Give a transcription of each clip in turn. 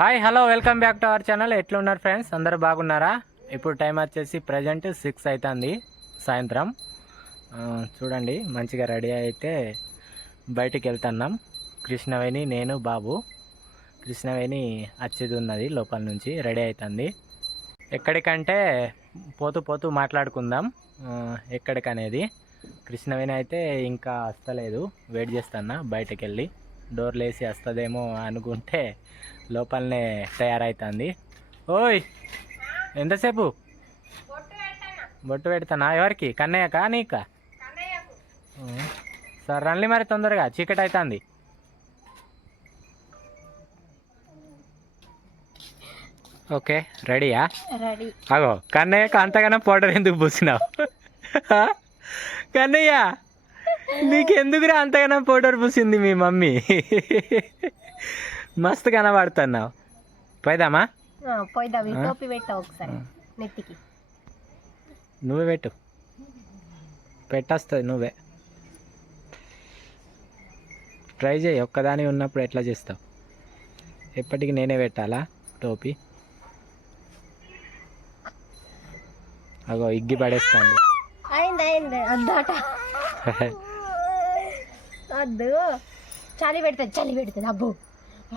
Hi hello welcome back to our channel. ఎట్లున్నారు friends? అందరూ బాగున్నారా? ఇప్పుడు టైం వచ్చేసి ప్రజెంట్ 6 అవుతుంది సాయంత్రం. చూడండి మంచిగా రెడీ అయితే బయటికి వెళ్తున్నాం. కృష్ణవేణి, నేను, బాబు. కృష్ణవేణి వచ్చేది ఉన్నది లోపల నుంచి రెడీ అవుతుంది. ఎక్కడికంటే పోతూ పోతూ మాట్లాడుకుందాం ఎక్కడికనేది. కృష్ణవేణి అయితే ఇంకా వస్తలేదు, వెయిట్ చేస్తున్నా. బయటకు వెళ్ళి డోర్లు వేసి వస్తుందేమో అనుకుంటే లోపలనే తయారవుతుంది. ఓయ్ ఎంతసేపు బొట్టు పెడతానా? ఎవరికి? కన్నయ్యకా నీకా? సరే రండి మరి తొందరగా, చీకటి అవుతుంది. ఓకే రెడీయా? అగో కన్నయ్యకు అంతగానో పౌడర్ ఎందుకు పూసినావు? కన్నయ్య నీకెందుకురా అంతగానో పౌడర్ పూసింది మీ మమ్మీ? మస్తు కనబడుతున్నావు. పోయిదామా? నువ్వే పెట్టు, పెట్టేస్తుంది. నువ్వే ట్రై చేయి. ఒక్కదాని ఉన్నప్పుడు ఎట్లా చేస్తావు? ఎప్పటికి నేనే పెట్టాలా టోపీ? అగో ఇగ్గి పడేస్తాను. చలి పెడుతుంది. అబ్బు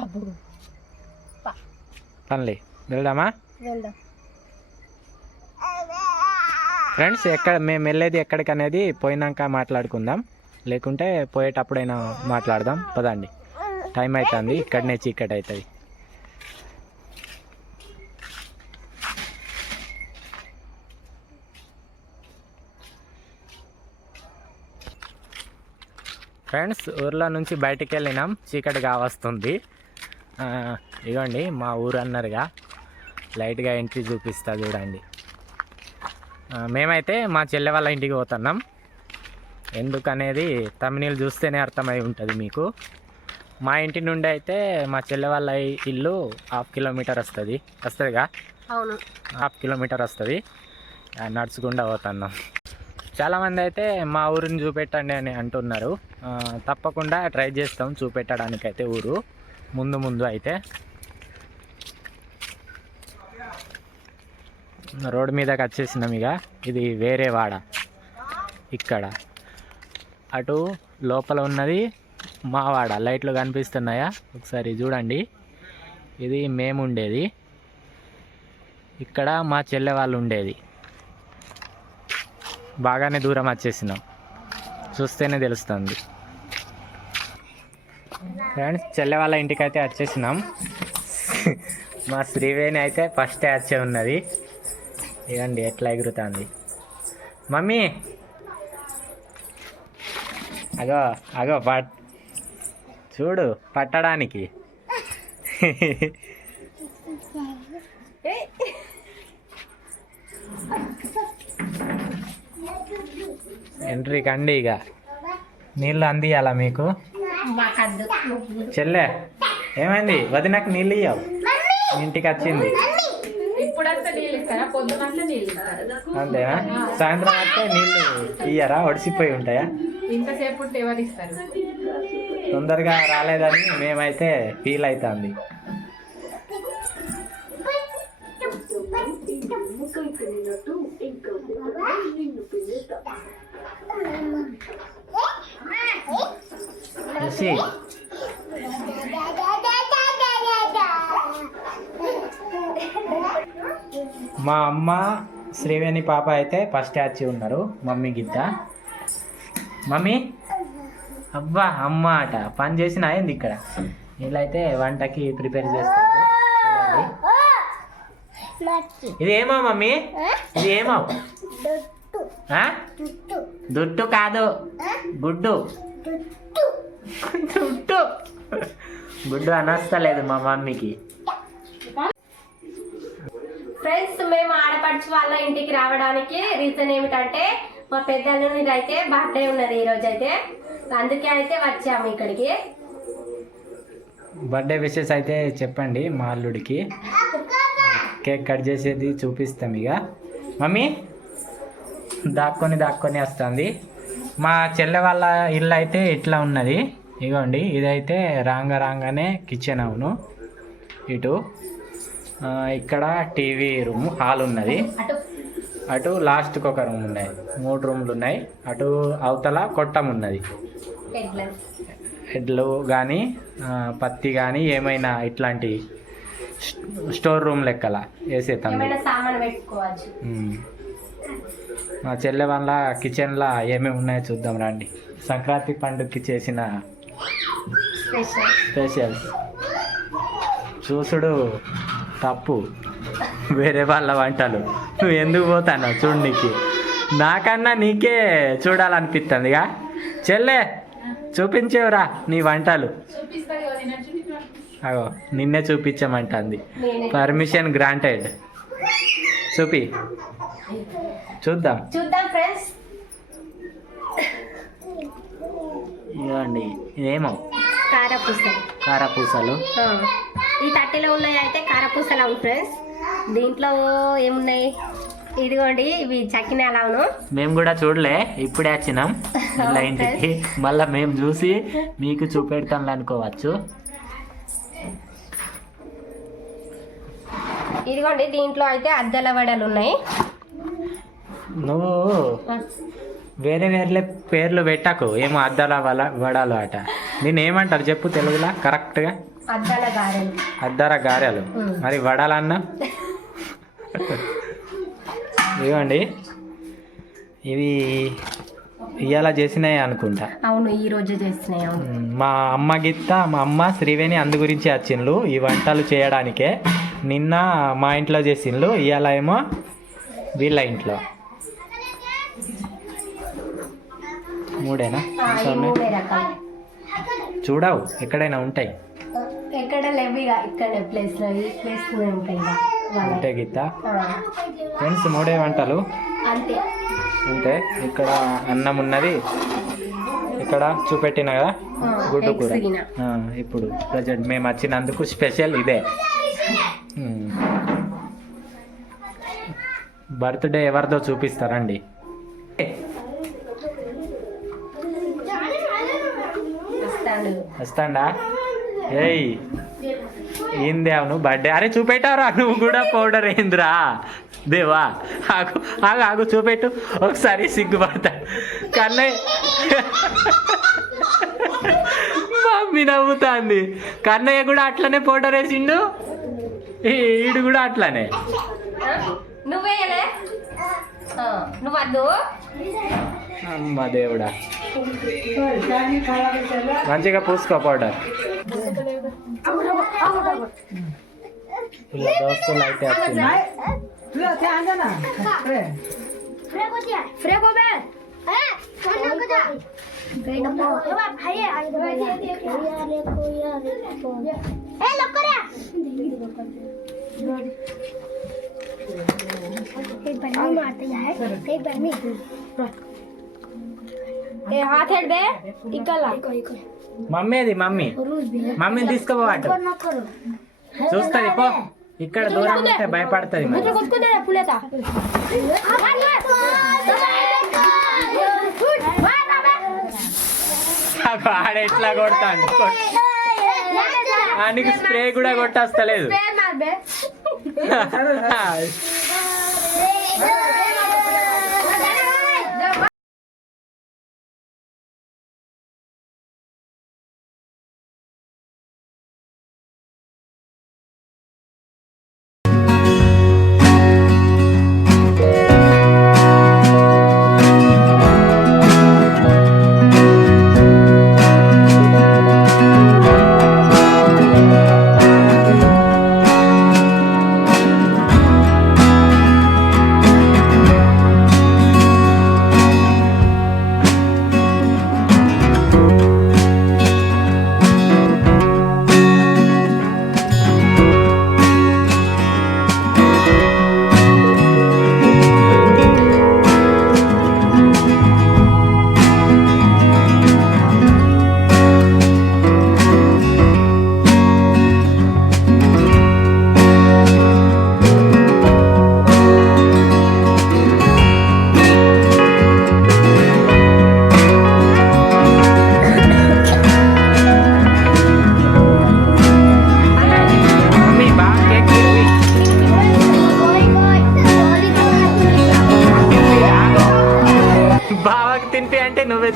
అబ్బు పనులే వెళ్దామా? వెళ్దాం ఫ్రెండ్స్. మేము వెళ్ళేది ఎక్కడికి అనేది పోయినాక మాట్లాడుకుందాం, లేకుంటే పోయేటప్పుడైనా మాట్లాడదాం. పదండి, టైం అవుతుంది. ఇక్కడనే చీకటి అవుతుంది. ఫ్రెండ్స్ ఊర్లో నుంచి బయటికి వెళ్ళినాం, చీకటి కావస్తుంది. ఇవ్వండి మా ఊరు అన్నారుగా, లైట్గా ఎంట్రీ చూపిస్తా చూడండి. మేమైతే మా చెల్లె వాళ్ళ ఇంటికి పోతున్నాం. ఎందుకనేది తమిళ చూస్తేనే అర్థమై ఉంటుంది మీకు. మా ఇంటి నుండి అయితే మా చెల్లె వాళ్ళ ఇల్లు 1/2 కిలోమీటర్ వస్తుందిగా. అవును, 1/2 కిలోమీటర్ వస్తుంది. నడుచుకుండా పోతున్నాం. చాలామంది అయితే మా ఊరిని చూపెట్టండి అని అంటున్నారు. తప్పకుండా ట్రై చేస్తాం చూపెట్టడానికైతే ఊరు ముందు అయితే. రోడ్డు మీదకి వచ్చేసినాం. ఇక ఇది వేరే వాడ. ఇక్కడ అటు లోపల ఉన్నది మా వాడ. లైట్లు కనిపిస్తున్నాయా? ఒకసారి చూడండి. ఇది మేము ఉండేది, ఇక్కడ మా చెల్లె వాళ్ళు ఉండేది. బాగానే దూరం వచ్చేసినాం, చూస్తేనే తెలుస్తుంది. ఫ్రెండ్స్ చెల్లె వాళ్ళ ఇంటికి అయితే వచ్చేసినాం. మా శ్రీవేణి అయితే ఫస్ట్ వచ్చే ఉన్నది. ఇదండి ఎట్లా ఎగురుతుంది మమ్మీ. అగో అగో చూడు పట్టడానికి. ఎంట్రీ కండి. ఇక నీళ్ళు అందియాలా మీకు? చెల్లె ఏమైంది? వదినకు నీళ్ళు ఇయ్యవు, ఇంటికి వచ్చింది. అంతేనా? సాయంత్రం వస్తే నీళ్ళు ఇయ్యరా? ఒడిసిపోయి ఉంటాయా? ఇంతసేపు ఎవరిస్తారు? తొందరగా రాలేదని మేమైతే ఫీల్ అవుతుంది. మా అమ్మ శ్రీవేణి పాప అయితే ఫస్ట్ వచ్చి ఉన్నారు. మమ్మీ గిద్ద. మమ్మీ అబ్బా అమ్మ అట పని చేసిన అయింది. ఇక్కడ వీళ్ళైతే వంటకి ప్రిపేర్ చేస్తారు. ఇది ఏమో మమ్మీ? ఇది ఏమో? దుట్టు కాదు, గుడ్డు. దుట్టు గుడ్డు అనస్తలేదు మా మమ్మీకి. ఫ్రెండ్స్ మేము ఆడపడుచు వాళ్ళ ఇంటికి రావడానికి రీజన్ ఏమిటంటే మా పెద్దల్లుడి అయితే బర్త్డే ఉన్నది ఈ రోజు అయితే, అందుకే అయితే వచ్చాము ఇక్కడికి. బర్త్డే విషెస్ అయితే చెప్పండి మా అల్లుడికి. కేక్ కట్ చేసేది చూపిస్తాం. ఇక మమ్మీ దాక్కొని వస్తుంది. మా చెల్లె వాళ్ళ ఇల్లు అయితే ఇట్లా ఉన్నది. ఇగోండి ఇదైతే రాగానే కిచెన్. అవును ఇటు ఇక్కడ టీవీ రూమ్ హాల్ ఉన్నది. అటు అటు లాస్ట్కి ఒక రూమ్ ఉన్నాయి. 3 రూమ్లు ఉన్నాయి. అటు అవతల కొట్టం ఉన్నది. ఎడ్లు కానీ పత్తి కానీ ఏమైనా ఇట్లాంటి స్టోర్ రూమ్ లెక్కల వేసేస్తాను. సామాన్ పెట్టుకోవచ్చు. మా చెల్లె వాళ్ళ కిచెన్లో ఏమేమి ఉన్నాయో చూద్దాం రండి. సంక్రాంతి పండుగకి చేసిన స్పెషల్స్ చూసుడు తప్పు. వేరే వాళ్ళ వంటలు నువ్వు ఎందుకు పోతాను చూడనీకి? నాకన్నా నీకే చూడాలనిపిస్తుందిగా. చెల్లె చూపించేవురా నీ వంటలు. అగో నిన్నే చూపించమంటుంది. Permission granted. చూద్దాం ఫ్రెండ్స్. ఇవ్వండి. ఇదేమో కారపూసలు. ఈ తట్టెలో ఉన్నాయి అయితే కారపూసలు అవును ఫ్రెండ్స్. దీంట్లో ఏమున్నాయి? ఇదిగోండి ఇవి చక్కినాలను. మేము కూడా చూడలే, ఇప్పుడే వచ్చినాం ఇలా ఇంటికి. మళ్ళీ మేము చూసి మీకు చూపెడతాం అనుకోవచ్చు. ఇదిగోండి దీంట్లో అయితే అద్దల వడలు ఉన్నాయి. నువ్వు వేరే వేరే పేర్లు పెట్టకు. ఏమో అద్దాల వడాలు అట. నేను ఏమంటారు చెప్పు తెలుగులా కరెక్ట్గా? అద్దాల గారెలు. మరి వడాలన్నా ఇవ్వండి. ఇవి ఇవాళ చేసినాయి అనుకుంటా. అవును, ఈ రోజు చేసినాయి. మా అమ్మ శ్రీవేణి అందు గురించి వచ్చిండ్లు ఈ వంటలు చేయడానికే. నిన్న మా ఇంట్లో చేసిండ్లు, ఇవాళ ఏమో వీళ్ళ ఇంట్లో. 3 చూడవు, ఎక్కడైనా ఉంటాయి. ఎక్కడ లేవు, ఇక్కడ ప్లేస్ ఉంటాయి గీత. ఫ్రెండ్స్ 3 వంటలు అంతే. ఇక్కడ అన్నం ఉన్నది, ఇక్కడ చూపెట్టిన కదా గుడ్డు కూర. ఇప్పుడు ప్రజెంట్ మేము వచ్చినందుకు స్పెషల్ ఇదే. బర్త్డే ఎవరిదో చూపిస్తారండి. వస్తాడా? ఏయ్ ఏంది అవును బర్త్డే? అరే చూపెట్టావురా నువ్వు కూడా. పౌడర్ ఏందిరా దేవా? ఆగు ఆగు ఆగు చూపెట్టు ఒకసారి. సిగ్గుపడతా. కన్నయ్య మమ్మీ నవ్వుతాంది. కన్నయ్య కూడా అట్లనే పౌడర్ వేసిండు, ఈడు కూడా అట్లనే. అమ్మ దేవుడా, మంచిగా పూసుకో పౌడర్. ఇలా దోస్తులు అయితే వచ్చింది. మమ్మీది మమ్మీని తీసుకోబోవాటు చూస్తుంది. పో, ఇక్కడ దూరం ఉంటే భయపడుతుంది. ఆడ ఎట్లా కొడతాను, నీకు స్ప్రే కూడా కొట్టేస్తలేదు.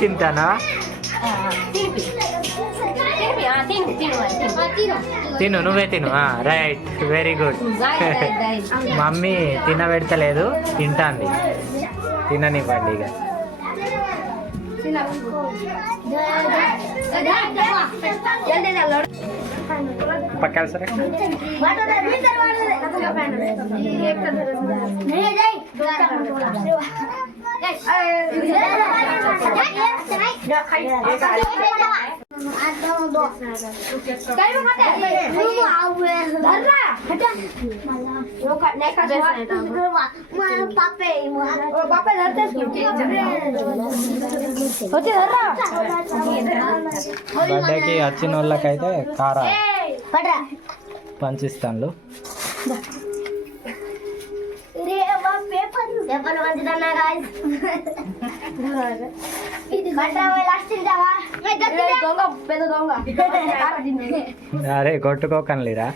తింటానా? తినిపి తినిపి తిను తిను తిను తిను, నువ్వే తిను. Right, very good. మమ్మీ తినబెడతలేదు, తింటాంది. తిననివ్వండి ఇక. పక్కన సరే. బర్త్డేకి వచ్చిన వాళ్ళకైతే కారా పంచిస్తాను. అరే కొట్టుకోకనిలేరా.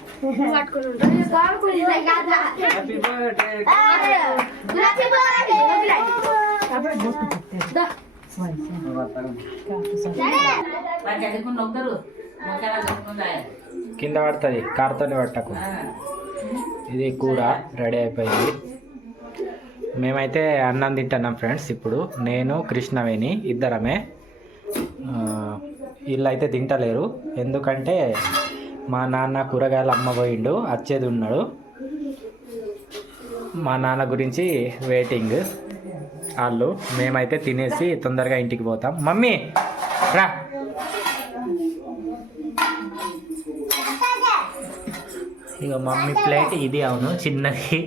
కింద పడుతుంది, కారుతోనే పట్టకు. ఇది కూర రెడీ అయిపోయింది. మేమైతే అన్నం తింటున్నాం ఫ్రెండ్స్. ఇప్పుడు నేను కృష్ణవేణి ఇద్దరమే. వీళ్ళు అయితే తింటలేరు, ఎందుకంటే మా నాన్న కూరగాయలు అమ్మ పోయిండు, వచ్చేది ఉన్నాడు. మా నాన్న గురించి వెయిటింగ్ వాళ్ళు. మేమైతే తినేసి తొందరగా ఇంటికి పోతాం. మమ్మీ రా. ఇక మమ్మీ ప్లేట్ ఇది. అవును, చిన్నది.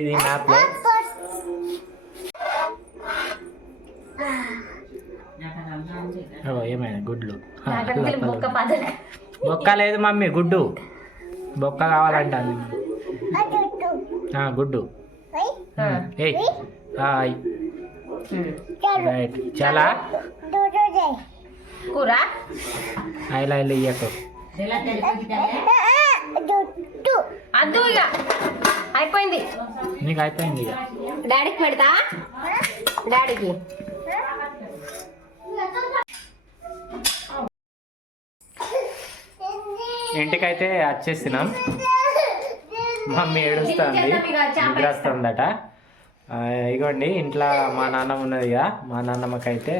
ఇది నా ప్లేట్. ఏమైనా గుడ్లు? బొక్క లేదు మమ్మీ, గుడ్డు. బొక్క కావాలంట గుడ్డు. రైట్, చాలా కూర అయిలా ఇయ్యకు. అద్దు ఇక అయిపోయింది. నీకు అయిపోయింది ఇక. డాడీకి పెడతా, డాడీకి. ఇంటికైతే వచ్చేసినాం. మమ్మీ ఏడుస్తుంది, నిద్ర వస్తుందట. ఇగోండి ఇంట్లో మా నాన్నమ్మ ఉన్నదిగా, మా నాన్నమ్మకైతే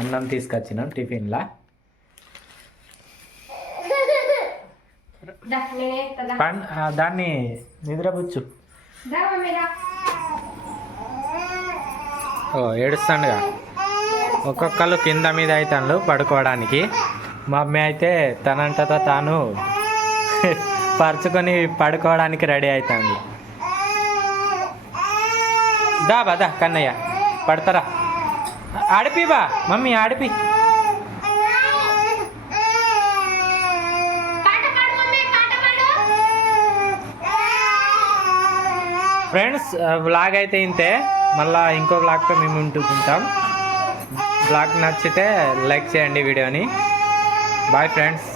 అన్నం తీసుకొచ్చినాం టిఫిన్లా. దాన్ని నిద్రపుచ్చు. ఏడుస్తాడుగా. ఒక్కొక్కరు కింద మీద అవుతాడు పడుకోవడానికి. మా అమ్మాయి అయితే తనంతటా తాను పరుచుకొని పడుకోవడానికి రెడీ అవుతుంది. దా బదా కన్నయ్య పడతారా? ఆడిపి బా మమ్మీ, ఆడిపి. ఫ్రెండ్స్, వ్లాగ్ అయితే ఇంతే. మళ్ళీ ఇంకో వ్లాగ్తో మేము ఉంటుంటాం. వ్లాగ్ నచ్చితే లైక్ చేయండి వీడియోని. Bye friends.